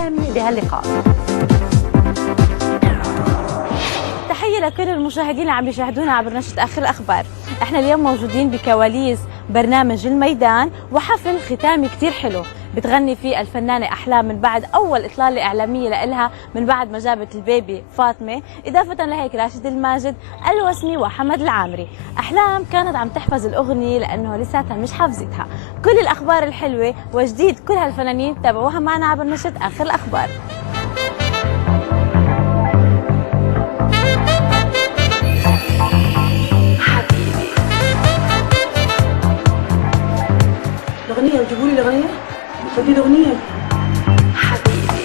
الهامة بهاللقاء. تحية لكل المشاهدين اللي عم يشاهدونا عبر نشرة آخر الأخبار. احنا اليوم موجودين بكواليس برنامج الميدان وحفل ختامي كتير حلو بتغني فيه الفنانة أحلام من بعد أول إطلالة إعلامية لإلها من بعد ما جابت البيبي فاطمة، إضافة لهيك راشد الماجد، الوسمي، وحمد العامري. أحلام كانت عم تحفظ الأغنية لأنه لساتها مش حافظتها. كل الأخبار الحلوة وجديد كل هالفنانين تابعوها معنا عبر نشرة آخر الأخبار. الأغنية وجيبوا لي الأغنية، خدي الأغنية. حبيبي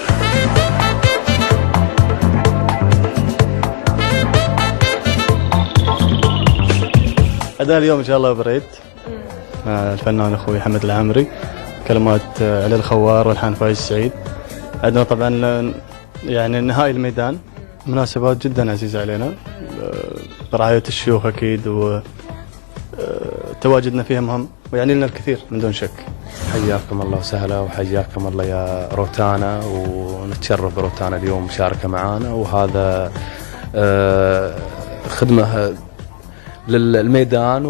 أداء اليوم إن شاء الله بريد مع الفنان أخوي حمد العامري، كلمات علي الخوار والحان فايز السعيد. عندنا طبعا يعني نهائي الميدان، مناسبات جدا عزيزة علينا برعاية الشيوخ أكيد، وتواجدنا فيها مهم ويعني لنا الكثير من دون شك. حياكم الله وسهلا وحياكم الله يا روتانا، ونتشرف بروتانا اليوم مشاركة معانا، وهذا خدمة للميدان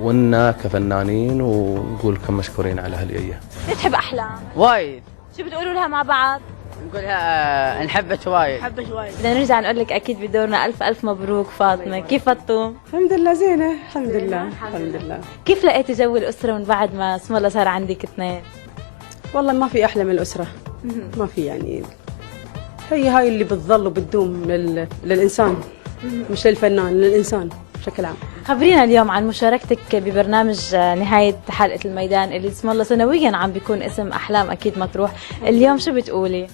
ونا كفنانين، ونقول لكم مشكورين على هالية. تحب أحلام؟ وايد. شو بتقولوا لها مع بعض؟ نقولها انحبت وايد. حبك وايد. بدنا نرجع نقول لك أكيد بدورنا ألف ألف مبروك فاطمة، كيف فطوم؟ الحمد لله زينة، الحمد لله الحمد لله. كيف لقيتي جو الأسرة من بعد ما اسم الله صار عندك اثنين؟ والله ما في أحلى من الأسرة، ما في يعني هي هاي اللي بتظل وبتدوم للإنسان، مش للفنان، للإنسان بشكل عام. خبرينا اليوم عن مشاركتك ببرنامج نهاية حلقة الميدان اللي اسم الله سنويا عم بيكون اسم أحلام أكيد مطروح. اليوم شو بتقولي؟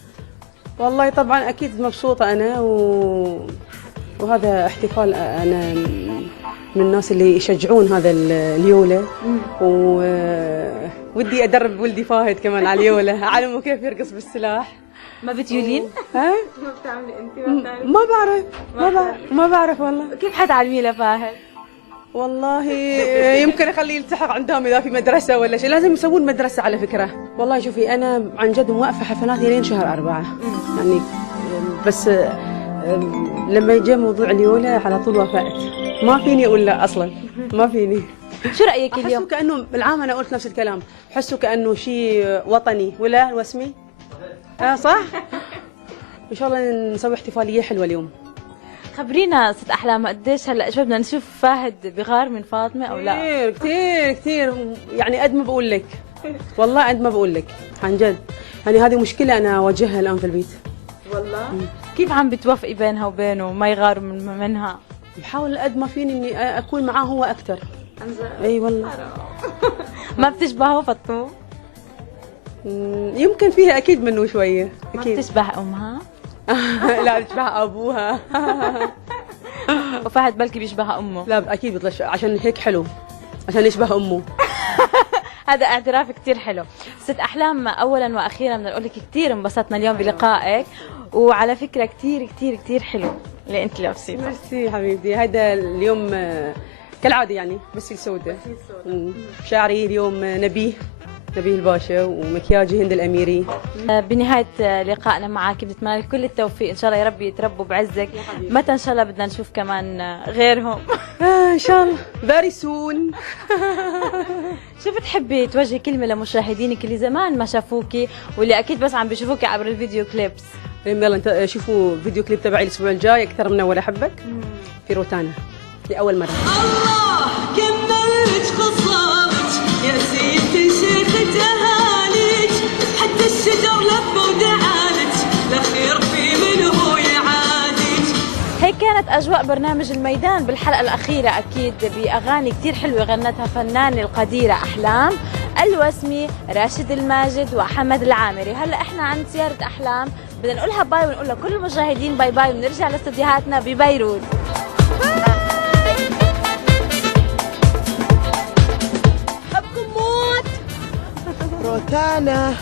والله طبعا أكيد مبسوطة أنا وهذا احتفال. أنا من الناس اللي يشجعون هذا اليولة، ودي أدرب ولدي فاهد كمان على اليولة، أعلمه كيف يرقص بالسلاح. ما بتيولين؟ ها؟ ما بتعملي أنت؟ ما بعرف والله. كيف حتعلمي له فاهد؟ والله يمكن اخليه يلتحق عندهم اذا في مدرسه ولا شيء، لازم يسوون مدرسه على فكره. والله شوفي انا عن جد موقفه حفلاتي لين شهر 4 يعني، بس لما يجي موضوع اليوله على طول وافقت، ما فيني اقول لا اصلا، ما فيني. شو رايك اليوم؟ احسه كانه بالعام انا قلت نفس الكلام، احسه كانه شيء وطني ولا الوسمي؟ صح؟ ان شاء الله نسوي احتفاليه حلوه اليوم. خبرينا ست أحلام قديش هلا شو بدنا نشوف فاهد بغار من فاطمة أو لا؟ كثير كثير كثير يعني قد ما بقول لك، والله قد ما بقول لك عن جد. يعني هذه مشكلة أنا أواجهها الآن في البيت. والله؟ كيف عم بتوافقي بينها وبينه ما يغار منها؟ بحاول قد ما فيني إني أكون معاه هو أكثر. أي والله. ما بتشبهه فطوم؟ يمكن فيها أكيد منه شوية. أكيد. ما بتشبه أمها؟ لا بتشبه أبوها. وفهد بلكي بيشبه أمه. لا أكيد بيطلع عشان هيك حلو، عشان يشبه أمه. هذا اعتراف كتير حلو. ست أحلام أولا وأخيرا بدنا نقول لك كتير انبسطنا اليوم بلقائك، وعلى فكرة كتير كتير كتير حلو اللي أنت لابسينه. ميرسي حبيبتي. هذا اليوم كالعادة يعني بس سوداء. شعري اليوم نبيه الباشا، ومكياجي هند الأميري. بنهاية لقائنا معك بنتمنى لك كل التوفيق، إن شاء الله يا رب يتربوا بعزك. متى إن شاء الله بدنا نشوف كمان غيرهم؟ إن شاء الله very soon. شو بتحبي توجهي كلمة لمشاهدينك اللي زمان ما شافوكي واللي أكيد بس عم بيشوفوكي عبر الفيديو كليبس؟ يلا انت شوفوا فيديو كليب تبعي الأسبوع الجاي أكثر من أول أحبك في روتانا لأول مرة. الله كملت خصامك يا سيدتي شيخة أهاليك، حتى الشجر لف ودعالك الأخير في منه يعاديك. هيك كانت أجواء برنامج الميدان بالحلقة الأخيرة، أكيد بأغاني كتير حلوة غنتها فنانة القديرة أحلام، الوسمي، راشد الماجد، وحمد العامري. هلا احنا عند زيارة أحلام بدنا نقولها باي ونقول لكل المشاهدين باي باي، ونرجع لاستديوهاتنا ببيروت. حبكم موت روتانا.